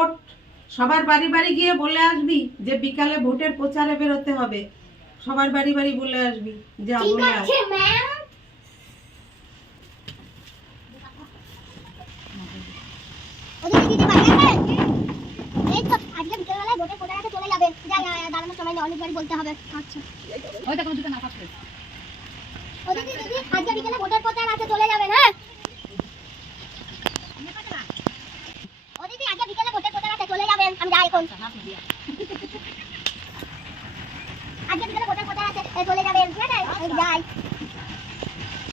ওঠ, সবার বাড়ি বাড়ি গিয়ে বলে আসবি যে বিকালে ভোটের প্রচারে বেরোতে হবে। সবার বাড়ি বাড়ি বলে আসবি, যা বলে আস। বলতে হবে। আচ্ছা ওইটা কোন দিকে না পাচ্ছে ওদিকে দিদি আজকে বিকেলে ভোটের প্রচার আছে, চলে যাবেন। হ্যাঁ ওদিকে আজকে বিকেলে ভোটের প্রচার আছে, চলে যাবেন। আমি যাই এখন। আজকে বিকেলে ভোটের প্রচার আছে, চলে যাবেন। ঠিক আছে আমি যাই।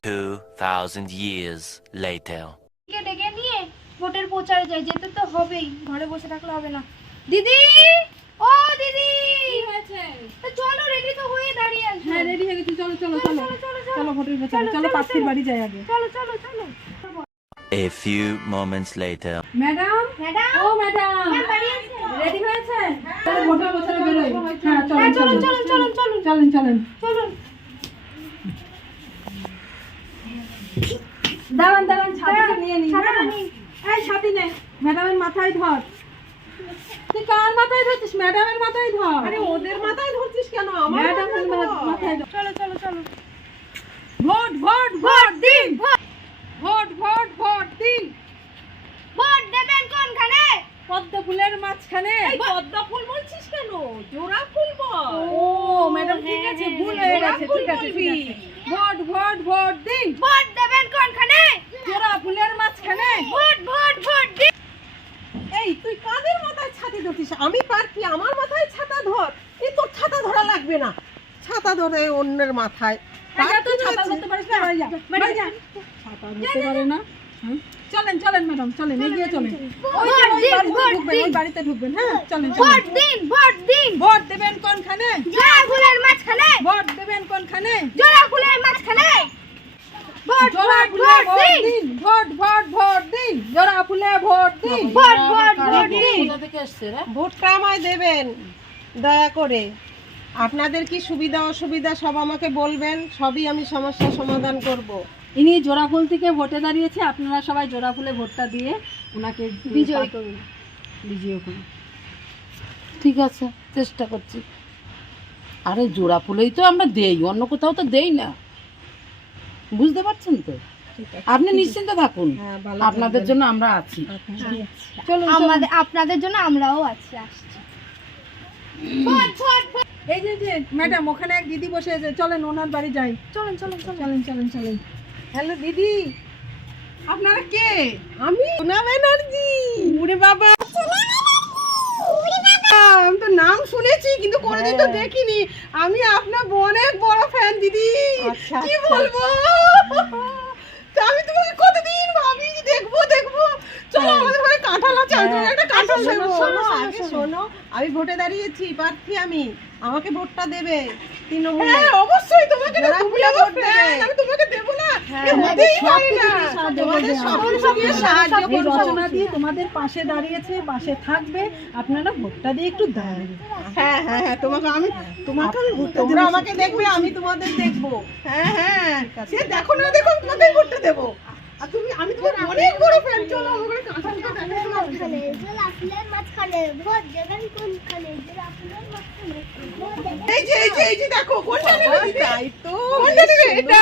2000 years later. ডেকে নিয়ে ভোটের প্রচারে যাই, যেতে তো হবেই, ঘরে বসে থাকলে হবে না। দিদি, ও দিদি, কি হয়েছে? তো চলো, রেডি তো হয়ে দাঁড়িয়ে আছো। হ্যাঁ রেডি হয়ে গেছি, চলো চলো চলো চলো ভোটের প্রচারে চলো, পাখির বাড়ি যাই আগে। চলো চলো চলো। A few moments later. Madam, madam, ও ম্যাডাম, রেডি হয়েছেন? তাহলে ভোটের প্রচারে বেরোই। হ্যাঁ চলুন চলুন চলুন চলুন চলুন চলুন চলুন। দাঁড়ান দাঁড়ান, ছাতিটা নিয়ে নিন। এই ছাতি নে, ম্যাডামের মাথায় ধর। তুই কার মাথায় ধরছিস? ম্যাডামের মাথায় ধর। আরে ওদের মাথায় ধরছিস কেন? আমার ম্যাডামের মাথায় ধর। চলো চলো চলো। ভোট ভোট ভোট দিন, ভোট ভোট ভোট দিন। ভোট দেবেন কোনখানে? পদ্ম ফুলের মাঝখানে। এই পদ্ম ফুল বলছিস কেন? জোড়া ফুল বল। ও ম্যাডাম ঠিক আছে, ভুল হয়ে গেছে। ঠিক আছে ঠিক আছে। ভোট ভোট ভোট দিন। ভোট দেবেন কোনখানে? জোড়া ফুলের মাঝখানে। ভোট ভোট ভোট দিন। এই তুই কাদের মাথায় ছাতি ধরছিস? আমি প্রার্থী, আমার মাথায় ছাতা ধর। এই তোর ছাতা ধরা লাগবে না, ছাতা ধরে অন্যের মাথায়। তুই ছাতা ধরতে পারিস না? বাড়ি যা, বাড়ি যা। ছাতা ধরতে পারে না। চলেন চলেন ম্যাডাম, চলেন এগিয়ে চলেন। ওই বাড়িতে ঢুকবেন। হ্যাঁ চলেন ভোট দিন, ভোট দিন। ভোট দেবেন কোনখানে? জোড়া ফুলের মাঝখানে। ভোট দেবেন কোনখানে? জোড়া ফুলের মাঝখানে। ভোট জোড়া ভোট ফুলে ভোট ভোট দিন। দিন। ভোট ভোট ভোট দিন। জোড়া ফুলে ভোট দিন। ভোট ভোট ভোট দিন। ভোটটা আমায় দেবেন দয়া করে। আপনাদের কি সুবিধা অসুবিধা সব আমাকে বলবেন, সবই আমি সমস্যার সমাধান করব। ইনি জোড়াফুল থেকে ভোটে দাঁড়িয়েছে, আপনারা সবাই জোড়াফুলে ভোটটা দিয়ে ওনাকে বিজয়ী করুন। বিজয়ী করুন। ঠিক আছে, চেষ্টা করছি। আরে জোড়া ফুলেই তো আমরা দেই, অন্য কোথাও তো দেই না, বুঝতে পারছেন তো? আপনি নিশ্চিন্ত থাকুন, হ্যাঁ, ভালো আপনাদের জন্য আমরা আছি। চলুন আপনাদের জন্য আমরাও আছি, আসছি। Vote vote vote. এই যে ম্যাডাম, ওখানে এক দিদি বসে আছে, চলেন ওনার বাড়ি যাই। চলুন চলুন চলুন। চলেন চলেন চলেন। হ্যালো দিদি, আপনারা কে? আমি সোনা ব্যানার্জি। ওরে বাবা, আমি তো নাম শুনেছি কিন্তু কোনোদিন তো দেখিনি। আমি আপনার অনেক বড় ফ্যান দিদি। কি বলবো, তো আমি তোমাকে কতদিন ভাবি দেখবো দেখবো। চলো আমাদের ঘরে কাঁঠাল আছে, আমি তোমাকে একটা কাঁঠাল দেবো। আগে শোনো, আমি ভোটে দাঁড়িয়েছি, প্রার্থী আমি, আমাকে ভোটটা দেবে তৃণমূলে। হ্যাঁ অবশ্যই তোমাকে ভোট দেবে। আমি তোমাকে দেবো না, হতেই পারে না। তোমাদের সব কিছু দিয়ে সাহায্য এই করবো। রচনা দিয়ে তোমাদের পাশে দাঁড়িয়েছে, পাশে থাকবে। আপনারা ভোটটা দিয়ে একটু দাঁড়াবেন। হ্যাঁ হ্যাঁ হ্যাঁ, তোমাকে আমি ভোটটা, তোমরা আমাকে দেখবে, আমি তোমাদের দেখবো। হ্যাঁ হ্যাঁ, সে দেখো না দেখো, আমি তোমাদের ভোটটা দেবো। আর তুমি, আমি তোমার অনেক বড় ফ্যান। চলো আমাকে কাঁঠালটা দেখাবো। মাঝখানে, জোড়া ফুলের মাঝখানে। ভোট দেবেন কোনখানে? জোড়া ফুলের মাঝখানে। ভোট দেবেন। এই যে দেখো, কোনটা নেবে দিদি? তাই তো, কোনটা নেবে? এটা,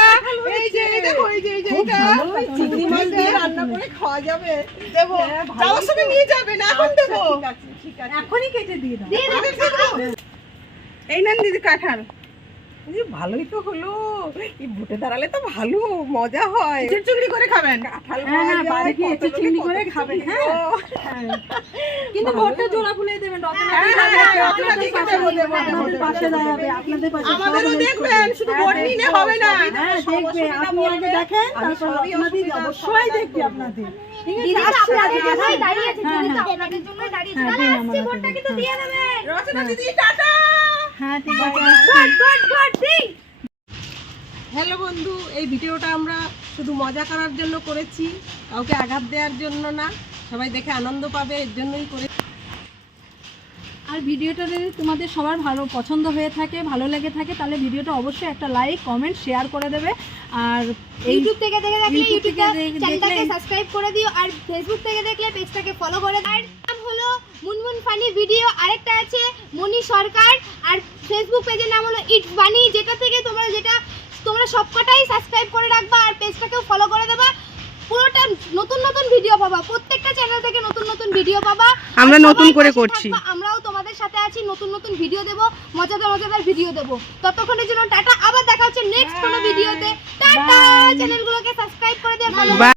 এই দেখো, এই যে এটা চিংড়ি মাছ দিয়ে রান্না করে খাওয়া যাবে। দেবো, যাওয়ার সময় নিয়ে যাবে না, এখন দেবো। ঠিক আছে, এখনই কেটে দিয়ে দাও। এই নেন দিদি কাঁঠাল। ভালোই তো হলো, এই ভোটে দাঁড়ালে তো ভালো মজা হয়। চিংড়ি করে খাবেন, কাঁঠাল হ্যাঁ বাড়ি গিয়ে একটু চিংড়ি করে খাবেন। হ্যাঁ কিন্তু ভোটটা জোড়া ফুলে দেবেন। আপনাদের পাশে দাঁড়াবে, আপনাদের পাশে। আমাদেরও দেখবেন, শুধু ভোট নিলে হবে না। হ্যাঁ দেখবে, আপনি আগে দেখেন, তারপর আপনাদের অবশ্যই দেখবে আপনাদের। ঠিক দিদি আছে, তো আপনাদের জন্যই দাঁড়িয়েছে, দিদি তো আপনাদের জন্যই দাঁড়িয়েছে। হ্যাঁ, তাহলে দিন আসছি, আমাকে ভোটটা দিন। কিন্তু দিয়ে দেবেন। রচনা দিদি টাটা। হ্যাঁ ঠিক আছে। ভোট ভোট ভোট দিন। হ্যালো বন্ধু, এই ভিডিওটা আমরা শুধু মজা করার জন্য করেছি, কাউকে আঘাত দেওয়ার জন্য না। সবাই দেখে আনন্দ পাবে, এর জন্যই করেছি। আর ভিডিওটা যদি তোমাদের সবার ভালো পছন্দ হয়ে থাকে, ভালো লেগে থাকে, তাহলে ভিডিওটা অবশ্যই একটা লাইক কমেন্ট শেয়ার করে দেবে। আর ইউটিউব থেকে দেখে থাকলে ইউটিউব থেকে ইউটিউবটা চ্যানেলটাকে দেখলে সাবস্ক্রাইব করে দিও, আর ফেসবুক থেকে দেখলে পেজটাকে ফলো করে দাও। নাম হলো ভিডিও, আরেকটা আছে মনি সরকার, আর ফেসবুক পেজের নাম হলো ইটস বানি, যেটা থেকে তোমরা সবকটাই সাবস্ক্রাইব করে রাখবা আর পেজটাকেও ফলো করে দেবা। পুরোটা নতুন নতুন ভিডিও পাবা, প্রত্যেকটা চ্যানেল থেকে নতুন নতুন ভিডিও পাবা। আমরা আর সবাই নতুন করে পাশে করছি। থাকবা, আমরাও তোমাদের সাথে আছি, নতুন নতুন ভিডিও দেব, মজাদার মজাদার ভিডিও দেব। ততক্ষণের জন্য টাটা, আবার দেখা হচ্ছে নেক্সট কোনো ভিডিওতে। টাটা, চ্যানেলগুলোকে সাবস্ক্রাইব করে দিও।